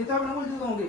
যেতে হবে না বলছি তোমাকে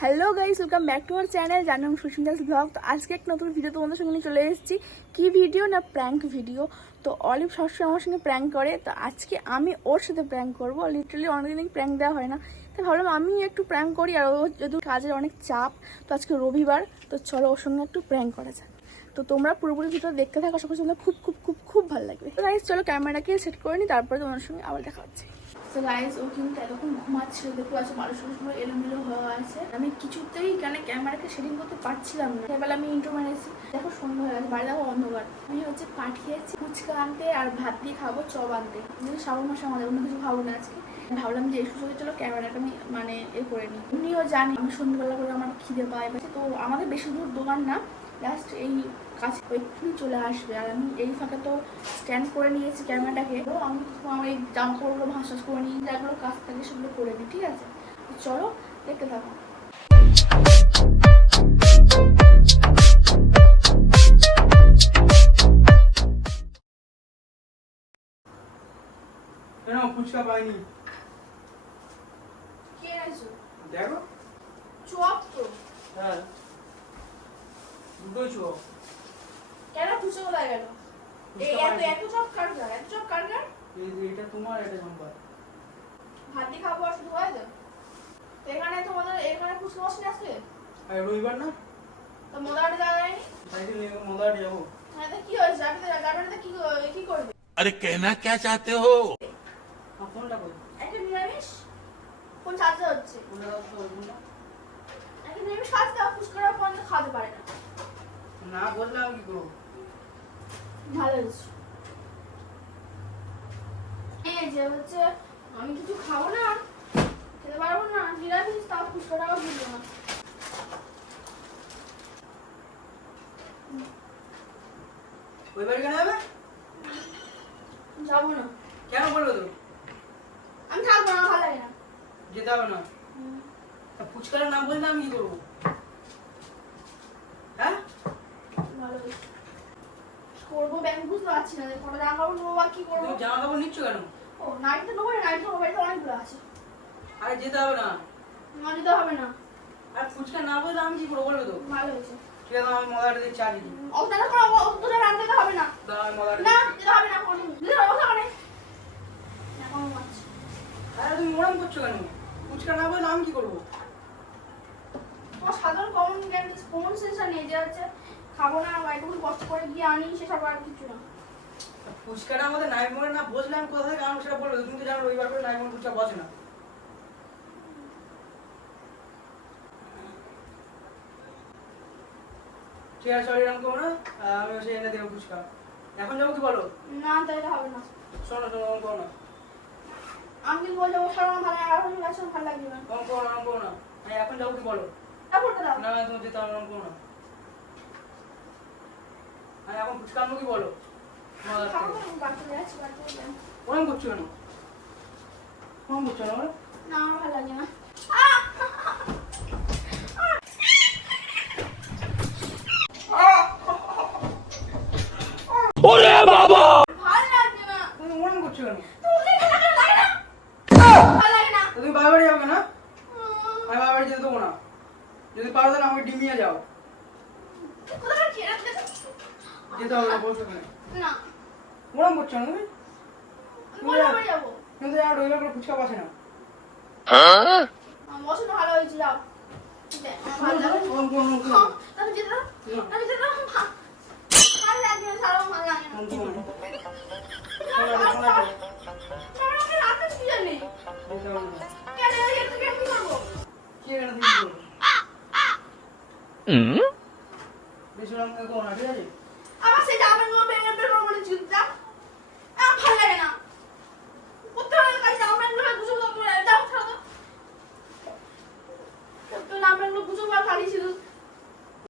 hello guys welcome back to our channel যার নাম সুস্মিতাস ব্লগ তো আজকে এক নতুন ভিডিও তোমাদের সঙ্গে নিয়ে চলে এসেছি কি ভিডিও না প্র্যাঙ্ক ভিডিও তো অলিভ সবসময় আমার সঙ্গে প্র্যাঙ্ক করে তো আজকে আমি ওর সাথে প্র্যাঙ্ক করব লিটারালি অনেকদিন প্র্যাঙ্ক দেওয়া হয় না। তাই ভাবলাম আমি একটু প্র্যাঙ্ক করি আর ও যদি কাজের অনেক চাপ তো আজকে রবিবার তো চলো ওর সঙ্গে একটু প্র্যাঙ্ক করা যাক। তো তোমরা পুরোপুরি ভিডিও দেখতে থাকো আশা করছি তোমাদের খুব খুব খুব খুব ভালো লাগবে। তো গাইস চলো ক্যামেরাটাকে সেট করে নিই তারপরে তোমার সঙ্গে আবার দেখা হচ্ছে। এতক্ষণ আছে। আমি কিছুতেই সেটিং করতে পারছিলাম না। এবার আমি দেখো হয়ে গেছে, বাড়ি দেখো অন্ধকার। আমি হচ্ছে পাঠিয়েছি ফুচকা আনতে আর ভাত দিয়ে খাব চপ আনতে। মাসে আমাদের, অন্য কিছু ভাবলাম যে এই চলো ক্যামেরাটা আমি মানে এ করে নিই। উনিও জানি, আমি সন্ধ্যাবেলা করে আমার খিদে পায়। তো আমাদের বেশি দূর দোকান না জাস্ট এই কাছে এক্ষুনি চলে আসবে। আর আমি এই ফাঁকে তো স্ট্যান্ড করে নিয়েছি ক্যামেরাটাকে। আমি আমার এই জামা কাপড়গুলো ভাসাস করে নিই যেগুলো কাজ থাকে সেগুলো করে নিই ঠিক আছে? চলো দেখতে থাকো। ফুচকা পাইনি। কে এনেছো? দেখো। চপ তো। হ্যাঁ। দুটোই চো কেন খুচরো হয়ে গেল? এই এত এত সব কারগার এত সব কারগার এটা তোমার এটা সম্পদ। ভাতি খাব আর শুধু হয় তো এখানে তোমাদের এখানে খুচরো আসলে আসলে আর রবিবার না? তো মোদাটা যাওয়া হয়নি সাইকেল নিয়ে মোদাটা যাব। হ্যাঁ, কি হয়েছে? কি কি আরে কেনা কে চাতে হো? ফোনটা কই? একটা নিরামিষ? ফোন চার্জে হচ্ছে। একটা নিরামিষ খাওয়া ফুসকরা ফোন খাওয়াতে পারে না। না বললাম কি করব? ভালো হয়েছে এই যে হচ্ছে আমি কিছু খাব না খেতে পারব না নিরামিষ তাও ফুচকাটাও বুঝব না। ওই বাড়ি কেন যাবে? যাব না। কেন বলবে তো আমি থাকব না ভালো লাগে না। যেতে হবে না। ফুচকার নাম বললে আমি কি করব হ্যাঁ ভালো হয়েছে করব? ব্যাংক বুঝতে পারছি না যে জামা কাপড় নেব বা কি করব? জামা কাপড় নিচ্ছ কেন? ও নাইট তো নেব নাইট তো বাড়িতে অনেকগুলো আছে। আরে যেতে হবে না। না যেতে হবে না। আর ফুচকা না বললে আমি কি করব বলবে তো? ভালো হয়েছে। ঠিক আছে আমি মদাটা দিয়ে চা দিই অবদান করে অতটা রাখতে তো হবে না। দাও আমি না দিতে হবে না কোনো অবস্থা মানে? এখন মাছ আরে তুমি ওরম করছ কেন? ফুচকা না বললে আমি কি করব? তোমার সাধারণ কমন জ্ঞান কমন সেন্সটা নেই যে হচ্ছে খাব না একটু কষ্ট করে গিয়ে আনি সেসব আর কিছু না। ফুচকাটা আমাদের নাই মনে না বসলে আমি কোথা থেকে আনব সেটা বলবে তুমি তো জানো রবিবার করে নাই মনে ফুচকা বসে না। ঠিক আছে সরি এরকম করো না আমি হচ্ছে এনে দেবো ফুচকা এখন যাব কি বলো? না তাইলে হবে না। শোনো শোনো ওরম করো না। আমি কিন্তু বলছি ও সারা ভালো আর কাছে ভালো লাগবে না। ওরম করো না করো না। এখন যাব কি বলো? না না তুমি যেতে ওরম করো না। আমি এখন ফুচকা আনব কি বলো। ওরম করছ কেন? ওরম করছ না? না ভালো লাগে না। ভালো লাগছে না। তুমি ওরম করছ কেন? তুমি ভালো লাগে না? ভালো লাগে না। তুমি বাবার বাড়ি যাবে না? আমি বাবার বাড়ি যেতে দেবো না। যদি পারো তাহলে আমাকে ডিমিয়ে যাও। দিতে যেতে হবে না বলছো কেন না। ওরম করছ না তুমি? কিন্তু আর রবিবার করে ফুচকা পাচ্ছে না। আমার বসে ভালো হয়েছে যাও।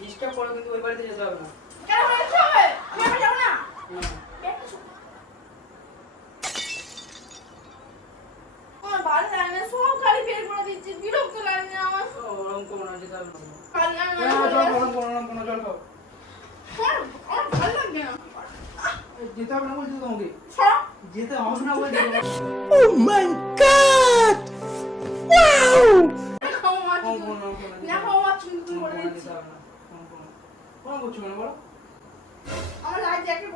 ডিস্টার্ব করো কিন্তু ওই বাড়িতে যেতে হবে না কেন যেতে হবে আমি আবার যাব না আমার বাড়ি লাগে না সব গাড়ি বের করে দিচ্ছি বিরক্ত লাগে না আমার ওরকম করো না যেতে হবে না কাল না ওরকম করো না কোনো জল খাও আমার ভালো লাগবে না যেতে হবে না বলছি তোমাকে। যেতে হবে না বলছি ও মাই গড আমার লাইট জ্যাকেট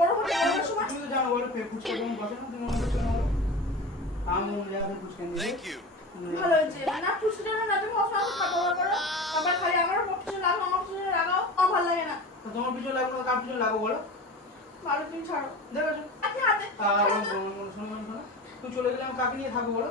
আমার পক্ষে লাগাও আমার লাগে না তোমার পিছনে লাগবো না, কার পিছনে বলো? ভালো তুমি ছাড়ো শোনো, শোনো। তুমি চলে গেলে আমি কাকে নিয়ে থাকব বলো?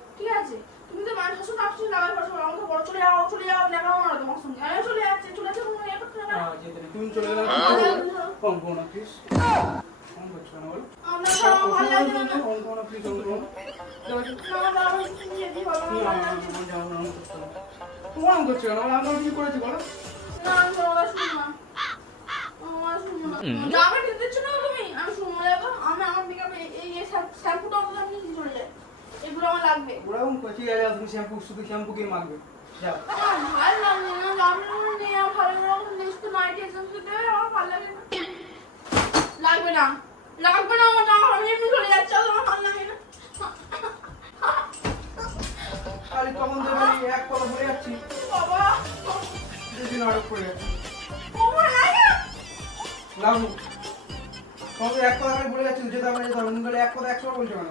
না ঠিক আছে? তুমি তো মানুষ আসো আপনি লাগাই পারছ আমাকে বড় চলে যাও চলে যাও লাগাও না তোমার সঙ্গে। আমি চলে যাচ্ছি চলে যাচ্ছে কোনো ইয়ে করতে না। তুমি চলে গেলে কম করো না প্লিজ কম করছ না বলো। আমরা ভালো লাগে না কম না প্লিজ কম না? না না আমি আমার- না আমার যাও না, আমার কি করেছি বলো? না আমি তোমার না। আমার না। না আমি না আমার মেকআপ এই শ্যাম্পুটা আমি এগুলো আমার লাগবে। ওরকম ঠিক আছে, তুমি শ্যাম্পু শুধু শ্যাম্পু কিনে মাখবে। যাও। ভালো না নিয়ে ভালো রকম লিস্ট নাইট এক্সাম দিতে আমার ভালো লাগে লাগবে না লাগবে না আমার আমি এমনি চলে যাচ্ছি আমার ভালো লাগে না। আরে তখন দেবে এক কথা বলে যাচ্ছি। বাবা। বেশি নাটক করে যাচ্ছি। লাগে এক কথা করে বলে যাচ্ছি যেতে হবে যেতে হবে না। তুমি তাহলে এক কথা একশো বলছো কেন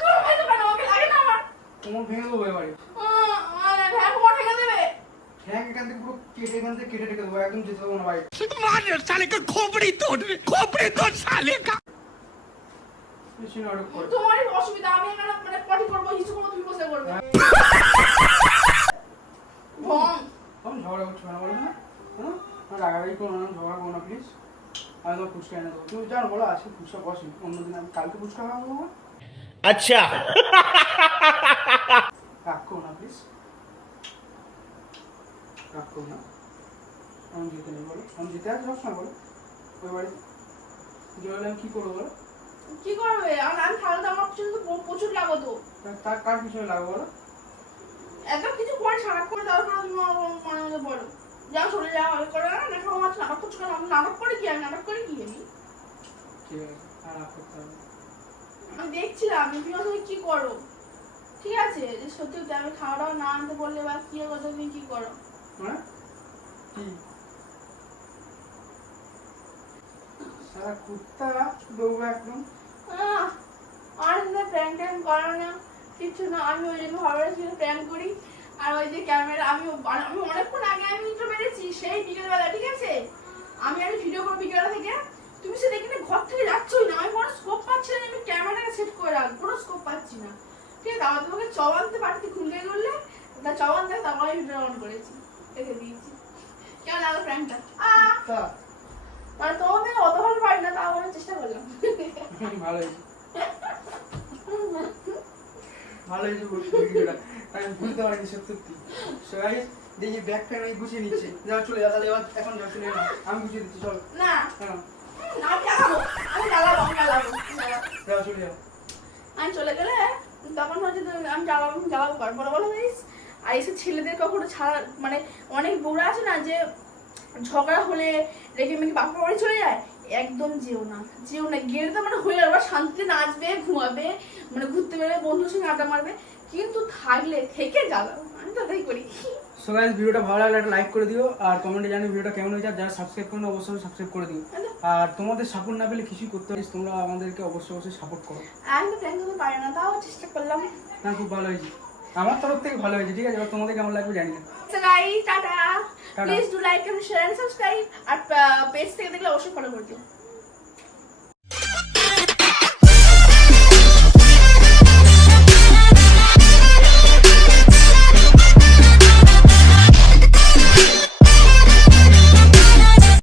তোমার ভাই তো কেন আমাকে লাগে না কোমর ভেঙে দেবো এবারে হ্যাঁ এখান থেকে কেটে কেটে তোর অসুবিধা মানে করব তুমি বসে ঝগড়া না? হ্যাঁ করো না ঝগড়া প্লিজ আমি তোমার ফুচকা এনে দেবো। তুমি জানো বলো আজকে ফুচকা বসে অন্যদিন আমি কালকে ফুচকা খাওয়া আচ্ছা। একদম কিছু করে দাও করে না নাটক করে কি আমি? নাটক করে কি আমি? ঠিক আছে আর করতে হবে আমি দেখছিলাম তুমি তুমি কি করো? ঠিক আছে যে সত্যি আমি খাওয়া দাওয়া না আনতে বললে বা কি করতে তুমি কি করো? হ্যাঁ? সারা কুত্তা একদম। আর প্র্যাঙ্ক ট্যাঙ্ক করো না কিছু না। আমি ওই জন্য ভাবছি প্র্যাঙ্ক করি আর ওই যে ক্যামেরা আমি আমি অনেকক্ষণ আগে আমি ইন্ট্রো মেরেছি সেই বিকেলবেলা ঠিক আছে? আমি একটা ভিডিও করব বিকেলবেলা থেকে। তুমি সে দেখি না ঘর থেকে যাচ্ছই না। আমি কোনো স্কোপ পাচ্ছি না যে আমি ক্যামেরাটাকে সেট করে রাখব কোনো স্কোপ পাচ্ছি না। ঠিক আছে আবার তোমাকে চবানতে বাড়িতে খুলে করলে তা চবান থেকে তারপরে ভিডিও অন করেছি রেখে দিয়েছি। কেমন লাগল প্র্যাঙ্কটা মানে তোমাদের অত ভালো পারি না তাও বলার চেষ্টা করলাম। ভালো ভালো হয়েছে বলছি ভিডিওটা আমি বুঝতে পারিনি সত্যি সত্যি। সো গাইস দেখি ব্যাগ আমি গুছিয়ে নিচ্ছে। যাও চলে যা তাহলে এবার এখন যাও চলে আমি গুছিয়ে দিচ্ছি চলো। না। হ্যাঁ। না, আমি চলে গেলে তখন হচ্ছে আমি জ্বালাবো জ্বালাবো কার বলো বলো আর এইসব ছেলেদের কখনো ছাড়া মানে অনেক বউরা আছে না যে ঝগড়া হলে রেগে মেগে বাপের বাড়ি চলে যায়? একদম যেও না যেও না। গেলে তো মানে হয়ে যাবে শান্তিতে নাচবে, ঘুমাবে মানে ঘুরতে বেরোবে, বন্ধুর সঙ্গে আড্ডা মারবে। কিন্তু থাকলে থেকে জ্বালাও আমি তো তাই করি। সো গাইস ভিডিওটা ভালো লাগলে একটা লাইক করে দিও আর কমেন্টে জানি ভিডিওটা কেমন হয়েছে আর যারা সাবস্ক্রাইব অবশ্যই সাবস্ক্রাইব করে দিও। আর তোমাদের সাপোর্ট না পেলে কিছুই করতে পারিস তোমরা আমাদেরকে অবশ্যই অবশ্যই সাপোর্ট করো। আমি তো পারি না তাও চেষ্টা করলাম। না খুব ভালো হয়েছে। আমার তরফ থেকে ভালো হয়েছে ঠিক আছে? এবার তোমাদের কেমন লাগবে জানি না guys, tata. Tata. Please do like and share and subscribe R page থেকে দেখলে অবশ্যই ফলো করে দিও।